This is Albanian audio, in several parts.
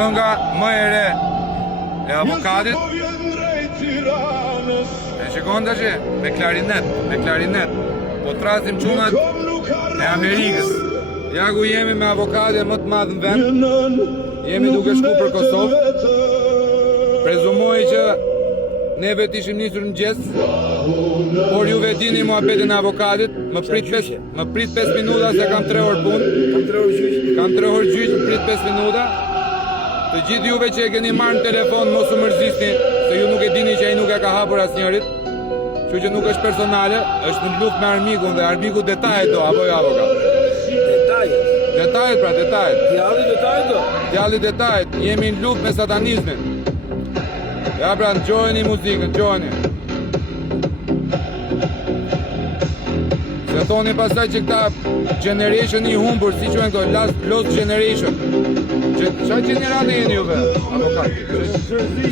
kënga më e re e avokatit. E shikon tash me klarinet. Po trasim çunat e Amerikës. Ja ku jemi me avokatin më të madh në vend. Jemi duke shku për Kosovë. Prezumoj që neve t'ishim nisur në gjes, por juve dini muhabetin e avokatit, më prit 5 minuta se kam 3 orë punë. Kam 3 orë gjyq, më prit 5 minuta. Të gjithë juve që e keni marrë në telefon, mos u mërzisni, se ju nuk e dini që ai nuk e ka hapur asnjërit. Kështu që nuk është personale, është në luftë me armikun dhe armiku detajet do, apo jo avokat? Detajet. Djalli detajet, jemi në luftë me satanizmin. Ja pra, nëgjojni muzikën, nëgjojni. Se thoni pasaj që këta generation i humbur, si quen këto, lost generation. Qa generate jeni juve, avokat?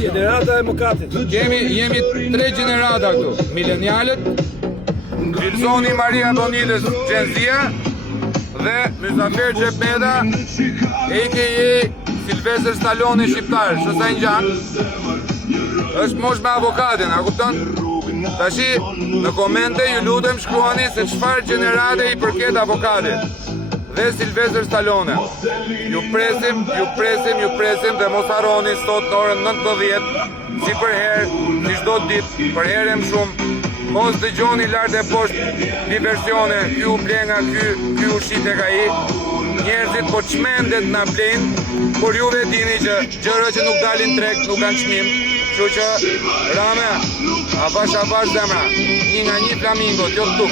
Generata e mokatit. Jemi 3 generata këtu. Milenialet, Gjilsoni Maria Bonides Gjenzia dhe Myzafer Gjepeda, a.k.a. Silvestër Stallone Shqiptar, Shosaj Ngjan. Është mosh me avokatin, a kupton? Tashi, në komente ju lutem shkruani se çfarë gjenerate i përket avokatit dhe Silvestër Stallone. Ju presim dhe mos harroni sot në orën 19:10, si për herë, si çdo ditë, për herë më shumë, mos dëgjoni lart e poshtë diversione, ky u blenga, ky u shit tek ai. Njerëzit po çmendet na blejnë, por juve dini që gjëra që nuk dalin treg nuk kanë çmim. Kështu që Rame, avash zemra, 1 nga 1 flamingo, t'jo këtu.